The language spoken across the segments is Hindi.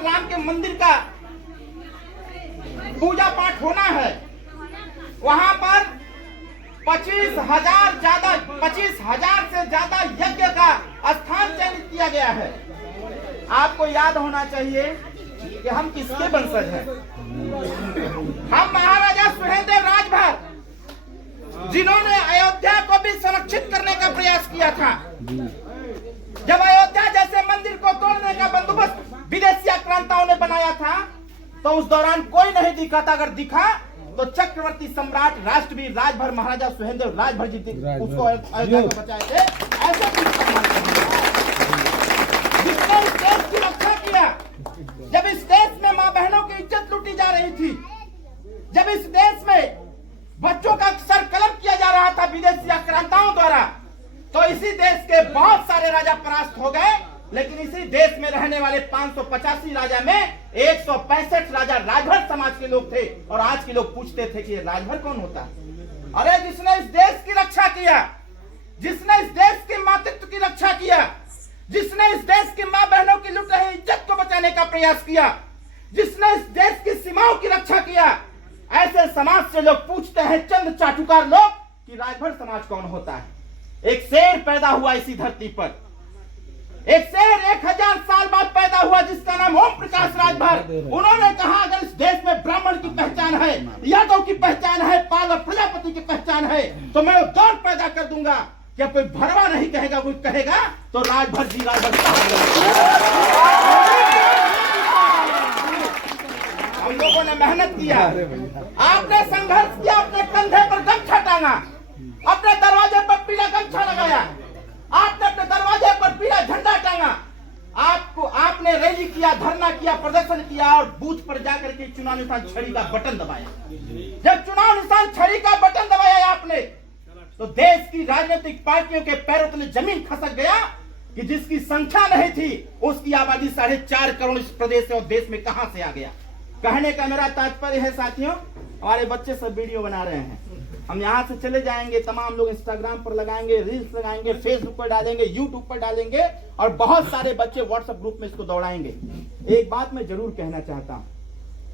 राम के मंदिर का पूजा पाठ होना है, वहां पर 25,000 से ज्यादा यज्ञ का स्थान चयनित किया गया है। आपको याद होना चाहिए कि हम किसके वंशज हैं। हम महाराजा सुहेलदेव राजभर, जिन्होंने अयोध्या को भी संरक्षित करने का प्रयास किया था। जब अयोध्या जैसे मंदिर को तोड़ने का बंदोबस्त विदेशी आक्रांताओं ने बनाया था, तो उस दौरान कोई नहीं दिखा था। अगर दिखा तो चक्रवर्ती सम्राट राष्ट्रवीर राजभर महाराजा सुहेलदेव राजभर जी उसको अयोध्या को बचाए थे। ऐसे जिसने इस देश की रक्षा किया, जब इस देश में मां बहनों की इज्जत लूटी जा रही थी, जब इस देश में बच्चों का सर कलम किया जा रहा था विदेशी आक्रांताओं द्वारा, तो इसी देश के बहुत सारे राजा परास्त हो गए। लेकिन इसी देश में रहने वाले 585 राजा में 165 राजा राजभर समाज के लोग थे। और आज के लोग पूछते थे कि राजभर कौन होता है? अरे जिसने इस देश की रक्षा किया, जिसने इस देश के मातृत्व की रक्षा किया, जिसने इस देश की मां बहनों की लुट रही इज्जत को बचाने का प्रयास किया, जिसने इस देश की सीमाओं की रक्षा किया, ऐसे समाज से लोग पूछते हैं, चंद चाटुकार लोग, कि राजभर समाज कौन होता है। एक शेर पैदा हुआ इसी धरती पर, एक शेर 1000 साल बाद पैदा हुआ, जिसका नाम ओम प्रकाश राजभर। उन्होंने कहा, अगर इस देश में ब्राह्मण की पहचान है, यादव की पहचान है, पाल और प्रजापति की पहचान है, तो मैं वो दौड़ पैदा कर दूंगा। क्या कोई भरवा नहीं कहेगा, कोई कहेगा तो राजभर जी राजभर। हम लोगों ने मेहनत किया, आपने संघर्ष किया, अपने कंधे पर गमछा टांगा, अपने दरवाजे पर पीला गमछा लगाया, आपने अपने दरवाजे पर पीला झंडा टांगा, आपने रैली किया, धरना किया, प्रदर्शन किया और बूथ पर जाकर के चुनाव निशान छड़ी का बटन दबाया। जब चुनाव निशान छड़ी का बटन दबाया आपने, तो देश की राजनीतिक पार्टियों के पैरों तले जमीन खसक गया कि जिसकी संख्या नहीं थी उसकी आबादी 4.5 करोड़ इस प्रदेश और देश में कहां से आ गया। कहने का मेरा तात्पर्य है साथियों, हमारे बच्चे सब वीडियो बना रहे हैं, हम यहाँ से चले जाएंगे, तमाम लोग इंस्टाग्राम पर लगाएंगे, रील्स लगाएंगे, फेसबुक पर डालेंगे, यूट्यूब पर डालेंगे और बहुत सारे बच्चे व्हाट्सएप ग्रुप में इसको दौड़ाएंगे। एक बात मैं जरूर कहना चाहता हूँ,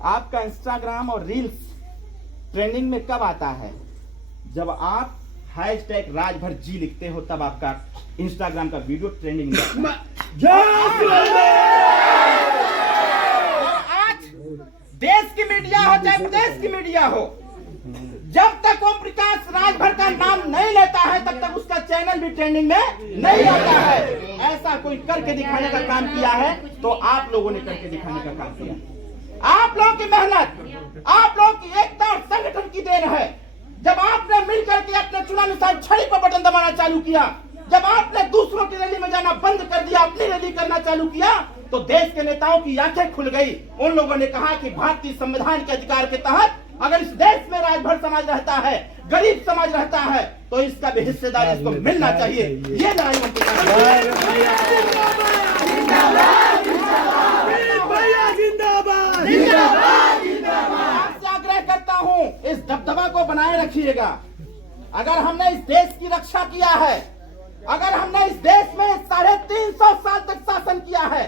आपका इंस्टाग्राम और रील्स ट्रेंडिंग में कब आता है? जब आप #राजभर जी लिखते हो, तब आपका इंस्टाग्राम का वीडियो ट्रेंडिंग में आता है। आज देश की मीडिया हो चाहे प्रदेश की मीडिया हो, जब तक ओम प्रकाश राजभर का नाम नहीं लेता है तब तक उसका चैनल भी ट्रेंडिंग में नहीं आता है। ऐसा कोई करके दिखाने का काम किया है तो आप लोगों ने करके दिखाने का काम किया। आप लोगों की मेहनत, आप लोगों की एकता और संगठन की देन है। जब आपने मिलकर के अपने चुनाव निशान छड़ी पर बटन दबाना चालू किया, जब आपने दूसरों की रैली में जाना बंद कर दिया, अपनी रैली करना चालू किया, तो देश के नेताओं की आंखें खुल गई। उन लोगों ने कहा कि भारतीय संविधान के अधिकार के तहत अगर इस देश में राजभर समाज रहता है, गरीब समाज रहता है, तो इसका भी हिस्सेदारी इसको मिलना चाहिए। ये लड़ाई आपसे आग्रह करता हूँ, इस दबदबा को बनाए रखिएगा। अगर हमने इस देश की रक्षा किया है, अगर हमने इस देश में 350 साल तक शासन किया है,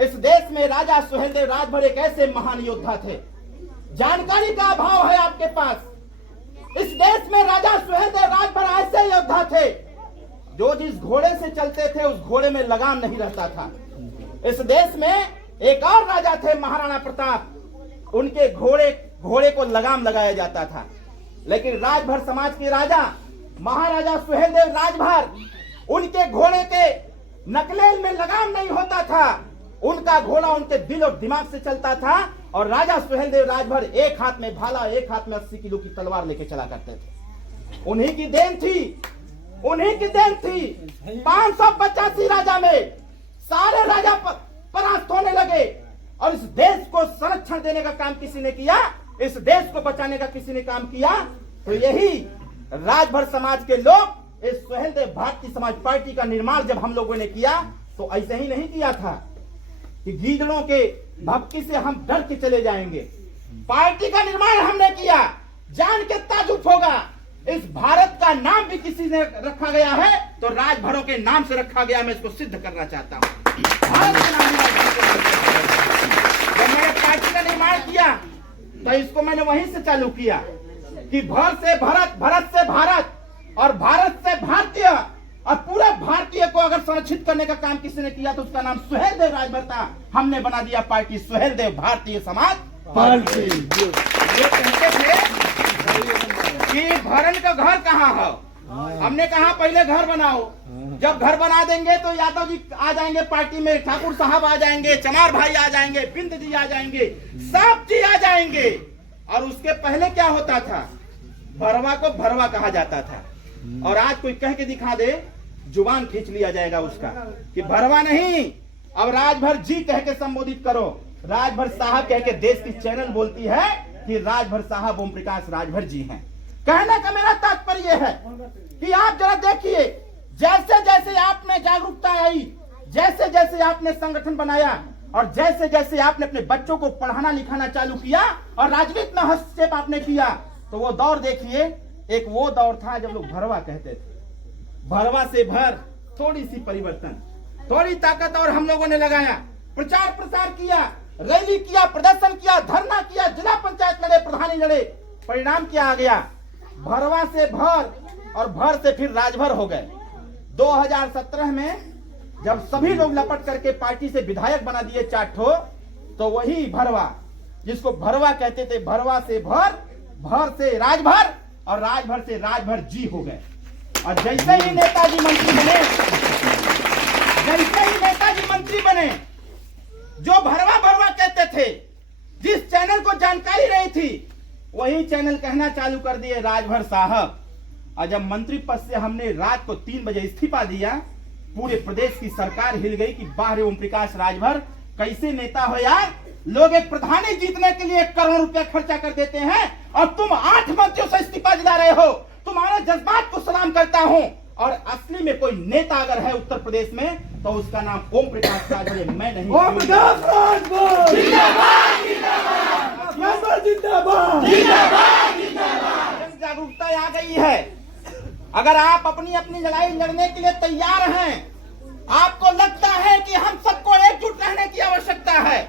इस देश में राजा सुहेलदेव राजभर एक ऐसे महान योद्धा थे। जानकारी का अभाव है आपके पास। इस देश में राजा सुहेलदेव राजभर ऐसे योद्धा थे जो जिस घोड़े से चलते थे उस घोड़े में लगाम नहीं रहता था। इस देश में एक और राजा थे महाराणा प्रताप, उनके घोड़े को लगाम लगाया जाता था। लेकिन राजभर समाज के राजा महाराजा सुहेलदेव राजभर, उनके घोड़े के नकलेल में लगाम नहीं होता था, उनका घोड़ा उनके दिल और दिमाग से चलता था। और राजा सुहेलदेव राजभर एक हाथ में भाला, एक हाथ में 80 किलो की तलवार लेके चला करते थे। उन्हीं की देन थी, उन्हीं की देन थी। 585 राजा में सारे राजा परास्त होने लगे और इस देश को संरक्षण देने का काम किसी ने किया, इस देश को बचाने का किसी ने काम किया, तो यही राजभर समाज के लोग इस सुहेलदेव भारतीय समाज पार्टी का निर्माण जब हम लोगों ने किया तो ऐसे ही नहीं किया था कि गीदड़ों के भपकी से हम डर के चले जाएंगे। पार्टी का निर्माण हमने किया, जान के ताजुब होगा। इस भारत का नाम भी किसी ने रखा गया है तो राजभरों के नाम से रखा गया। मैं इसको सिद्ध करना चाहता हूं। भारत के नाम इसको मैंने वहीं से चालू किया कि भर से भरत, भरत से भारत और भारत से भारतीय, और पूरा भारतीय को अगर संरक्षित करने का काम किसी ने किया तो उसका नाम सुहेल देव राजभर था। हमने बना दिया पार्टी सुहेल देव भारतीय समाज पार्टी। ये कहते थे कि भरन का घर कहाँ है, हमने कहा पहले घर बनाओ, जब घर बना देंगे तो यादव जी आ जाएंगे पार्टी में, ठाकुर साहब आ जाएंगे, चमार भाई आ जाएंगे, बिंद जी आ जाएंगे, सब जी आ जाएंगे। और उसके पहले क्या होता था, भरवा को भरवा कहा जाता था। और आज कोई कह के दिखा दे, जुबान खींच लिया जाएगा उसका कि भरवा नहीं, अब राजभर जी कह के संबोधित करो। राजभर साहब कह के देश की चैनल बोलती है कि राजभर साहब ओम प्रकाश राजभर जी हैं। कहने का मेरा तात्पर्य है कि आप जरा देखिए, जैसे जैसे आप में जागरूकता आई, जैसे जैसे आपने संगठन बनाया और जैसे जैसे आपने अपने बच्चों को पढ़ाना लिखाना चालू किया और राजनीति में हस्तक्षेप आपने किया, तो वो दौर देखिए, एक वो दौर था जब लोग भरवा कहते थे। भरवा से भर, थोड़ी सी परिवर्तन, थोड़ी ताकत और हम लोगों ने लगाया, प्रचार प्रसार किया, रैली किया, प्रदर्शन किया, धरना किया, जिला पंचायत लड़े, प्रधानी लड़े। परिणाम क्या आ गया, भरवा से भर और भर से फिर राजभर हो गए। 2017 में जब सभी लोग लपट करके पार्टी से विधायक बना दिए 4 ठो, तो वही भरवा, जिसको भरवा कहते थे, भरवा से भर, भर से राजभर और राजभर से राजभर जी हो गए। और जैसे ही नेताजी मंत्री बने, जैसे ही नेताजी मंत्री बने, जो भरवा भरवा कहते थे, जिस चैनल को जानकारी रही थी, वही चैनल कहना चालू कर दिए राजभर साहब। और जब मंत्री पद से हमने रात को 3 बजे इस्तीफा दिया, पूरे प्रदेश की सरकार हिल गई कि बाहर ओम प्रकाश राजभर कैसे नेता हो यार, लोग एक प्रधानी जीतने के लिए 1 करोड़ रुपया खर्चा कर देते हैं और तुम 8 मंत्रियों से इस्तीफा दिला रहे हो। तुम्हारे जज्बात को सलाम करता हूं। और असली में कोई नेता अगर है उत्तर प्रदेश में तो उसका नाम ओम प्रकाश राजभर, मैं नहीं। ओम प्रकाश राजभर जिंदाबाद, जिंदाबाद, जिंदाबाद, जिंदाबाद, जिंदाबाद। जागरूकता आ गई है। अगर आप अपनी अपनी लड़ाई लड़ने के लिए तैयार हैं, आपको लगता है कि हम सबको एकजुट रहने की आवश्यकता है,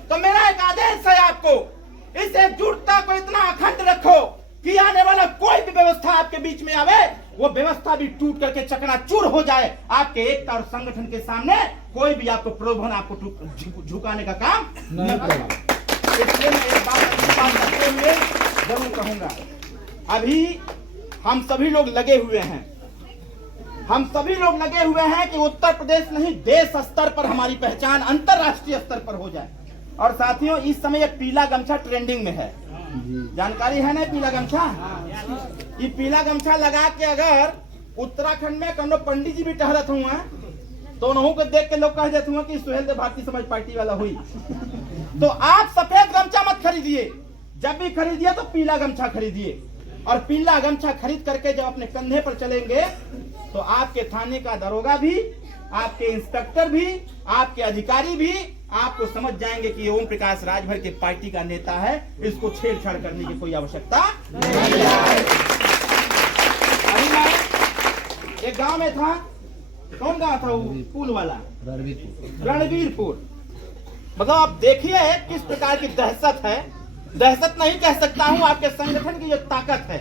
तो मेरा एक आदेश है आपको, इस एकजुटता को इतना अखंड रखो कि आने वाला कोई भी व्यवस्था आपके बीच में आवे, वो व्यवस्था भी टूट करके चकनाचूर हो जाए। आपके एकता और संगठन के सामने कोई भी आपको प्रलोभन, आपको झुकाने का काम न करे। इसलिए मैं एक बात करते हुए जरूर कहूंगा, अभी हम सभी लोग लगे हुए हैं, हम सभी लोग लगे हुए हैं कि उत्तर प्रदेश नहीं देश स्तर पर हमारी पहचान अंतरराष्ट्रीय स्तर पर हो जाए। और साथियों, इस समय ये पीला गमछा ट्रेंडिंग में है, जानकारी है ना पीला गमछा? ये पीला गमछा लगा के अगर उत्तराखंड में कौनो पंडित जी भी टहरत हुआ तो उन्हों को देख के लोग कह देते हुए कि सुहेल देव भारतीय समाज पार्टी वाला हुई। तो आप सफेद गमछा मत खरीदिए, जब भी खरीदिए तो पीला गमछा खरीदिए। और पीला गमछा खरीद करके जब अपने कंधे पर चलेंगे तो आपके थाने का दरोगा भी, आपके इंस्पेक्टर भी, आपके अधिकारी भी आपको समझ जाएंगे कि ये ओम प्रकाश राजभर के पार्टी का नेता है, इसको छेड़छाड़ करने की कोई आवश्यकता नहीं है। अभी मैं एक गांव में था, कौन गांव था वो पुल वाला? रणवीरपुर। मतलब आप देखिए किस प्रकार की दहशत है, दहशत नहीं कह सकता हूं, आपके संगठन की जो ताकत है।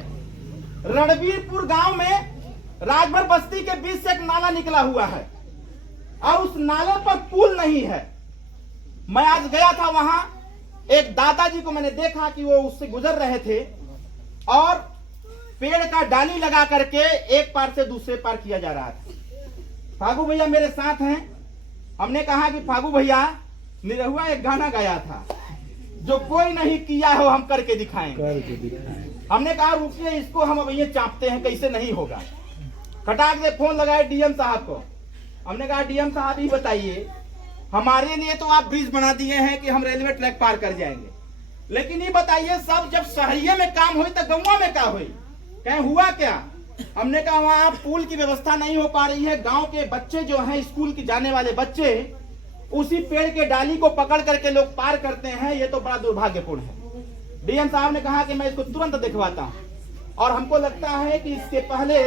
रणवीरपुर गांव में राजभर बस्ती के बीच से एक नाला निकला हुआ है और उस नाले पर पुल नहीं है। मैं आज गया था वहां, एक दादाजी को मैंने देखा कि वो उससे गुजर रहे थे और पेड़ का डाली लगा करके एक पार से दूसरे पार किया जा रहा था। फागू भैया मेरे साथ हैं, हमने कहा कि फागू भैया, निरहुआ एक गाना गाया था, जो कोई नहीं किया हो हम करके दिखाएं। हमने कहा रुकिए, इसको हम अब ये चापते हैं, कैसे नहीं होगा। खटाक से फोन लगाए डीएम साहब को, हमने कहा डीएम साहब ही बताइए, हमारे लिए तो आप ब्रिज बना दिए हैं कि हम रेलवे ट्रैक पार कर जाएंगे, लेकिन ये बताइए सब जब शहरिये में काम हुई तो गाँव में क्या हुई, कहीं हुआ क्या? हमने कहा वहाँ पुल की व्यवस्था नहीं हो पा रही है, गांव के बच्चे जो हैं, स्कूल की जाने वाले बच्चे, उसी पेड़ के डाली को पकड़ करके लोग पार करते हैं, ये तो बड़ा दुर्भाग्यपूर्ण है। डीएम साहब ने कहा कि मैं इसको तुरंत दिखवाता हूँ, और हमको लगता है कि इसके पहले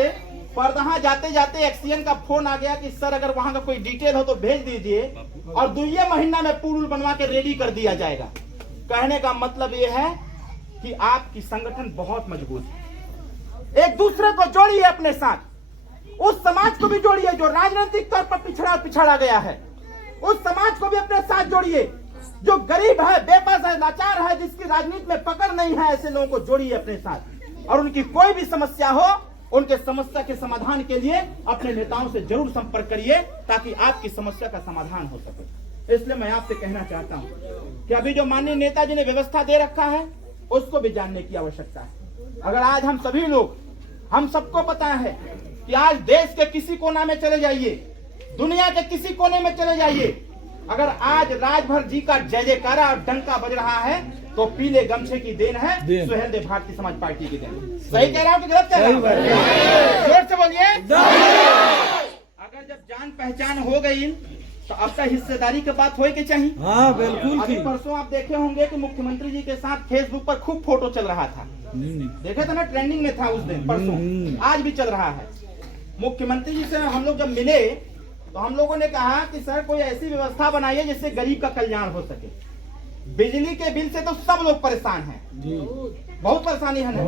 परदहा जाते जाते एक्सीएन का फोन आ गया कि सर अगर वहां का कोई डिटेल हो तो भेज दीजिए और 2 महीना में पुल बनवा के रेडी कर दिया जाएगा। कहने का मतलब ये है कि आपकी संगठन बहुत मजबूत है। एक दूसरे को जोड़िए अपने साथ, उस समाज को भी जोड़िए जो राजनीतिक तौर पर पिछड़ा गया है, उस समाज को भी अपने साथ जोड़िए जो गरीब है, बेबस है, लाचार है, जिसकी राजनीति में पकड़ नहीं है। ऐसे लोगों को जोड़िए अपने साथ और उनकी कोई भी समस्या हो, उनके समस्या के समाधान के लिए अपने नेताओं से जरूर संपर्क करिए ताकि आपकी समस्या का समाधान हो सके। इसलिए मैं आपसे कहना चाहता हूं कि अभी जो माननीय नेताजी ने व्यवस्था दे रखा है उसको भी जानने की आवश्यकता है। अगर आज हम सभी लोग, हम सबको पता है कि आज देश के किसी कोना में चले जाइए, दुनिया के किसी कोने में चले जाइए, अगर आज राजभर जी का जय जयकारा और डंका बज रहा है तो पीले गमछे की देन है, सुहेलदेव भारतीय समाज पार्टी की देन। सही कह रहा हूं कि गलत कह रहा हूं? जोर से बोलिए। अगर जब जान पहचान हो गई तो अब तक हिस्सेदारी की बात होए के चाहिए। हाँ बिल्कुल। अभी परसों आप देखे होंगे कि मुख्यमंत्री जी के साथ फेसबुक पर खूब फोटो चल रहा था, देखे था ना, ट्रेंडिंग में था उस दिन, परसों, आज भी चल रहा है। मुख्यमंत्री जी से हम लोग जब मिले तो हम लोगों ने कहा कि सर कोई ऐसी व्यवस्था बनाइए जिससे गरीब का कल्याण हो सके। बिजली के बिल से तो सब लोग परेशान हैं, बहुत परेशानी है ना,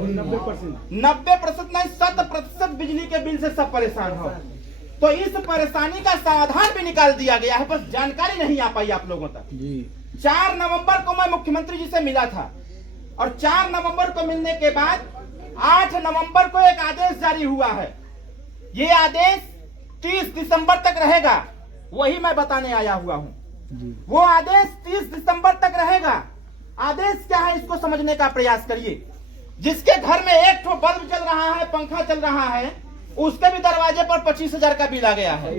90% नहीं 100% बिजली के बिल से सब परेशान हो। तो इस परेशानी का समाधान भी निकाल दिया गया है, बस जानकारी नहीं आ पाई आप लोगों तक। 4 नवंबर को मैं मुख्यमंत्री जी से मिला था और 4 नवंबर को मिलने के बाद 8 नवंबर को एक आदेश जारी हुआ है। ये आदेश 30 दिसंबर तक रहेगा, वही मैं बताने आया हुआ हूँ। वो आदेश 30 दिसंबर तक रहेगा। आदेश क्या है इसको समझने का प्रयास करिए। जिसके घर में एक ठो बल्ब चल रहा है, पंखा चल रहा है, उसके भी दरवाजे पर 25,000 का बिल आ गया है।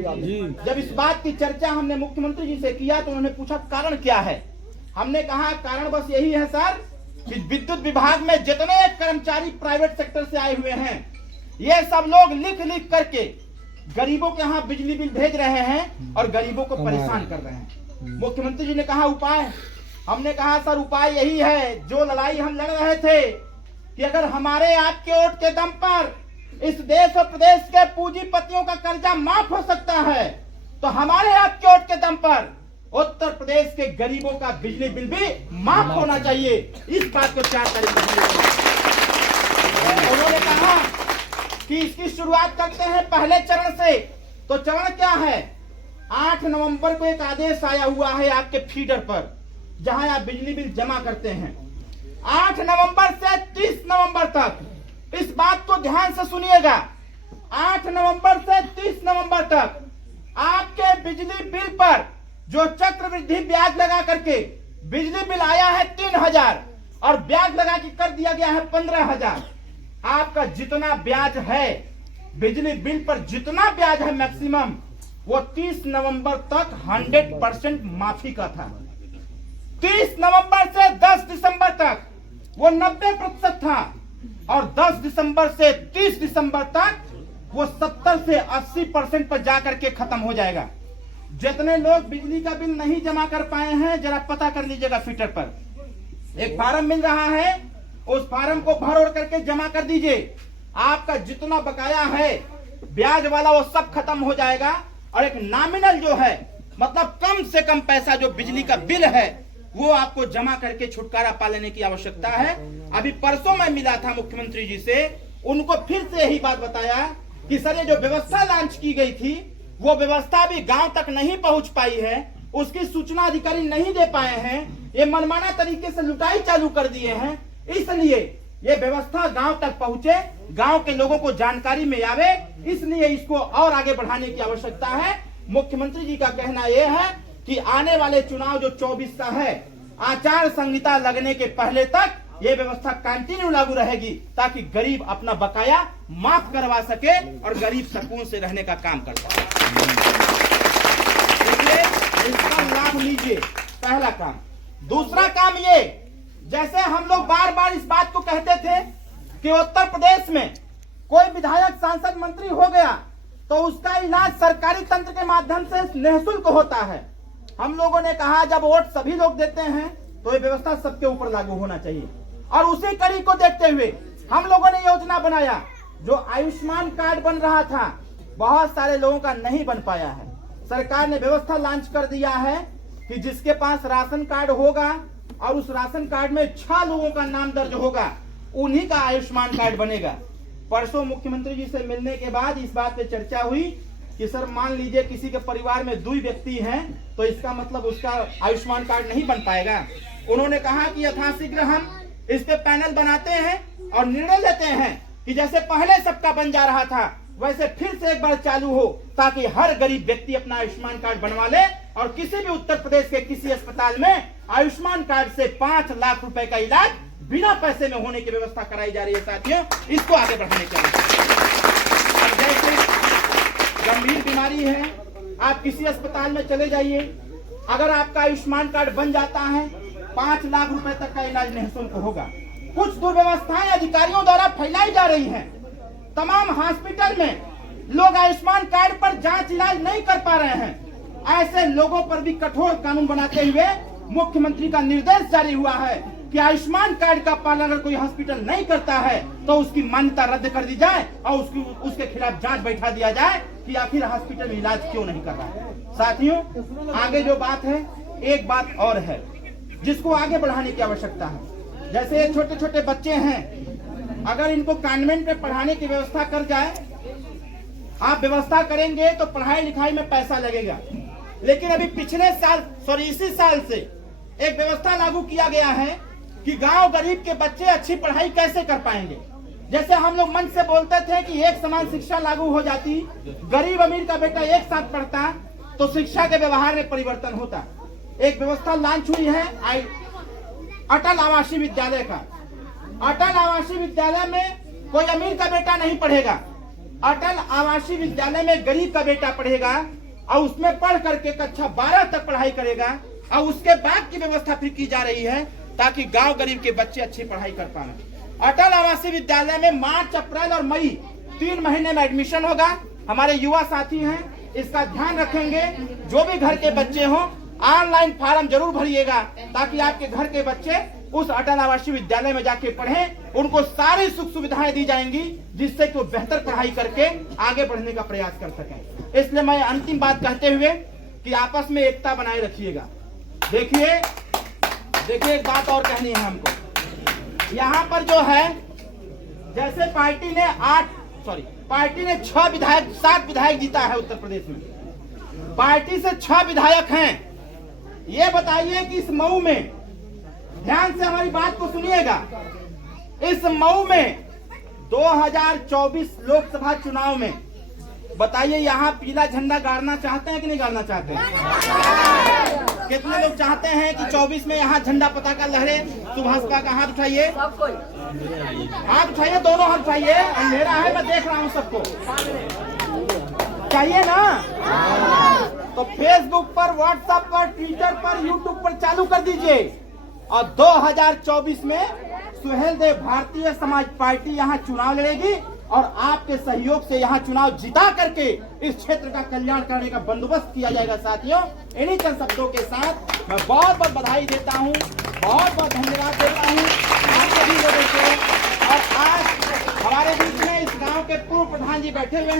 जब इस बात की चर्चा हमने मुख्यमंत्री जी से किया तो उन्होंने पूछा कारण क्या है। हमने कहा कारण बस यही है सर कि विद्युत विभाग में जितने कर्मचारी प्राइवेट सेक्टर से आए हुए हैं, ये सब लोग लिख लिख करके गरीबों के यहाँ बिजली बिल भेज रहे हैं और गरीबों को परेशान कर रहे हैं। मुख्यमंत्री जी ने कहा उपाय, हमने कहा सर उपाय यही है जो लड़ाई हम लड़ रहे थे कि अगर हमारे आपके वोट के दम पर इस देश और प्रदेश के पूंजीपतियों का कर्जा माफ हो सकता है तो हमारे आपके वोट के दम पर उत्तर प्रदेश के गरीबों का बिजली बिल भी माफ होना चाहिए। इस बात को 4 तारीख उन्होंने कहा कि इसकी शुरुआत करते हैं पहले चरण से। तो चरण क्या है? 8 नवंबर को एक आदेश आया हुआ है आपके फीडर पर जहां आप बिजली बिल जमा करते हैं। 8 नवंबर से 30 नवंबर तक इस बात को ध्यान से सुनिएगा। 8 नवंबर से 30 नवंबर तक आपके बिजली बिल पर जो चक्रवृद्धि ब्याज लगा करके बिजली बिल आया है 3,000 और ब्याज लगा के कर दिया गया है 15,000। आपका जितना ब्याज है बिजली बिल पर, जितना ब्याज है मैक्सिमम, वो 30 नवंबर तक 100% माफी का था। 30 नवंबर से 10 दिसंबर तक वो 90% था और 10 दिसंबर से 30 दिसंबर तक वो 70 से 80% पर जाकर के खत्म हो जाएगा। जितने लोग बिजली का बिल नहीं जमा कर पाए हैं जरा पता कर लीजिएगा। फीटर पर एक फार्म मिल रहा है, उस फार्म को भर ओढ़ करके जमा कर दीजिए। आपका जितना बकाया है ब्याज वाला वो सब खत्म हो जाएगा और एक नॉमिनल जो है, मतलब कम से कम पैसा जो बिजली का बिल है वो आपको जमा करके छुटकारा पा लेने की आवश्यकता है। अभी परसों मैं मिला था मुख्यमंत्री जी से, उनको फिर से यही बात बताया कि सर ये जो व्यवस्था लॉन्च की गई थी वो व्यवस्था भी गांव तक नहीं पहुंच पाई है, उसकी सूचना अधिकारी नहीं दे पाए हैं, ये मनमाना तरीके से लुटाई चालू कर दिए हैं, इसलिए ये व्यवस्था गांव तक पहुंचे, गांव के लोगों को जानकारी में आवे, इसलिए इसको और आगे बढ़ाने की आवश्यकता है। मुख्यमंत्री जी का कहना यह है कि आने वाले चुनाव जो 24 का है, आचार संहिता लगने के पहले तक ये व्यवस्था कंटिन्यू लागू रहेगी ताकि गरीब अपना बकाया माफ करवा सके और गरीब सुकून से रहने का काम कर सके। इसलिए इसका लाभ लीजिए, पहला काम। दूसरा काम ये, जैसे हम लोग बार बार इस बात को कहते थे कि उत्तर प्रदेश में कोई विधायक, सांसद, मंत्री हो गया तो उसका इलाज सरकारी तंत्र के माध्यम से निःशुल्क होता है। हम लोगों ने कहा जब वोट सभी लोग देते हैं तो ये व्यवस्था सबके ऊपर लागू होना चाहिए और उसी कड़ी को देखते हुए हम लोगों ने योजना बनाया। जो आयुष्मान कार्ड बन रहा था बहुत सारे लोगों का नहीं बन पाया है। सरकार ने व्यवस्था लॉन्च कर दिया है कि जिसके पास राशन कार्ड होगा और उस राशन कार्ड में 6 लोगों का नाम दर्ज होगा, उन्हीं का आयुष्मान कार्ड बनेगा। परसों मुख्यमंत्री जी से मिलने के बाद इस बात पे चर्चा हुई कि सर मान लीजिए किसी के परिवार में 2 व्यक्ति हैं, तो इसका मतलब उसका आयुष्मान कार्ड नहीं बन पाएगा। उन्होंने कहा कि यथाशीघ्र हम इस पे पैनल बनाते हैं और निर्णय लेते हैं कि जैसे पहले सबका बन जा रहा था वैसे फिर से एक बार चालू हो, ताकि हर गरीब व्यक्ति अपना आयुष्मान कार्ड बनवा ले और किसी भी उत्तर प्रदेश के किसी अस्पताल में आयुष्मान कार्ड से 5 लाख रुपए का इलाज बिना पैसे में होने की व्यवस्था कराई जा रही है। साथियों, इसको आगे बढ़ाने के लिए जैसे गंभीर बीमारी है, आप किसी अस्पताल में चले जाइए, अगर आपका आयुष्मान कार्ड बन जाता है 5 लाख रुपए तक का इलाज निःशुल्क होगा। कुछ दुर्व्यवस्थाएं अधिकारियों द्वारा फैलाई जा रही हैं। तमाम हॉस्पिटल में लोग आयुष्मान कार्ड पर जांच इलाज नहीं कर पा रहे हैं। ऐसे लोगों पर भी कठोर कानून बनाते हुए मुख्यमंत्री का निर्देश जारी हुआ है कि आयुष्मान कार्ड का पालन अगर कोई हॉस्पिटल नहीं करता है तो उसकी मान्यता रद्द कर दी जाए और उसके खिलाफ जांच बैठा दिया जाए कि आखिर हॉस्पिटल में इलाज क्यों नहीं कर रहा है। साथियों, आगे जो बात है, एक बात और है जिसको आगे बढ़ाने की आवश्यकता है। जैसे छोटे छोटे बच्चे हैं, अगर इनको कॉन्वेंट में पढ़ाने की व्यवस्था कर जाए, आप व्यवस्था करेंगे तो पढ़ाई लिखाई में पैसा लगेगा, लेकिन अभी पिछले साल इसी साल से एक व्यवस्था लागू किया गया है कि गांव गरीब के बच्चे अच्छी पढ़ाई कैसे कर पाएंगे। जैसे हम लोग मंच से बोलते थे कि एक समान शिक्षा लागू हो जाती, गरीब अमीर का बेटा एक साथ पढ़ता तो शिक्षा के व्यवहार में परिवर्तन होता। एक व्यवस्था लॉन्च हुई है अटल आवासीय विद्यालय का। अटल आवासीय विद्यालय में कोई अमीर का बेटा नहीं पढ़ेगा, अटल आवासीय विद्यालय में गरीब का बेटा पढ़ेगा और उसमें पढ़ करके कक्षा 12 तक पढ़ाई करेगा और उसके बाद की व्यवस्था फिर की जा रही है ताकि गांव गरीब के बच्चे अच्छी पढ़ाई कर पाए। अटल आवासीय विद्यालय में मार्च, अप्रैल और मई 3 महीने में एडमिशन होगा। हमारे युवा साथी हैं, इसका ध्यान रखेंगे। जो भी घर के बच्चे हों, ऑनलाइन फॉर्म जरूर भरिएगा ताकि आपके घर के बच्चे उस अटल आवासीय विद्यालय में जाके पढ़ें। उनको सारी सुख सुविधाएं दी जाएंगी जिससे कि वो बेहतर पढ़ाई करके आगे बढ़ने का प्रयास कर सकें। इसलिए मैं अंतिम बात कहते हुए कि आपस में एकता बनाए रखिएगा। देखिए एक बात और कहनी है हमको। यहाँ पर जो है, जैसे पार्टी ने 7 विधायक जीता है उत्तर प्रदेश में, पार्टी से 6 विधायक हैं। ये बताइए कि इस मऊ में, ध्यान से हमारी बात को सुनिएगा, इस मऊ में 2024 लोकसभा चुनाव में बताइए यहाँ पीला झंडा गाड़ना चाहते हैं कि नहीं गाड़ना चाहते हैं? कितने लोग चाहते हैं कि 24 में यहाँ झंडा पताका लहरे? सुभाषपा का हाथ उठाइए, हाथ उठाइए, दोनों हाथ उठाइए। अंधेरा है, मैं देख रहा हूँ सबको। चाहिए ना? तो फेसबुक पर, व्हाट्सएप पर, ट्विटर पर, यूट्यूब पर चालू कर दीजिए। और 2024 में सुहेल देव भारतीय समाज पार्टी यहाँ चुनाव लड़ेगी और आपके सहयोग से यहाँ चुनाव जिता करके इस क्षेत्र का कल्याण करने का बंदोबस्त किया जाएगा। साथियों, इन्हीं चंद शब्दों के साथ मैं बहुत बहुत बधाई देता हूँ, बहुत बहुत धन्यवाद देता हूँ आप सभी लोगों को। और आज हमारे बीच में इस गांव के पूर्व प्रधान जी बैठे हुए हैं।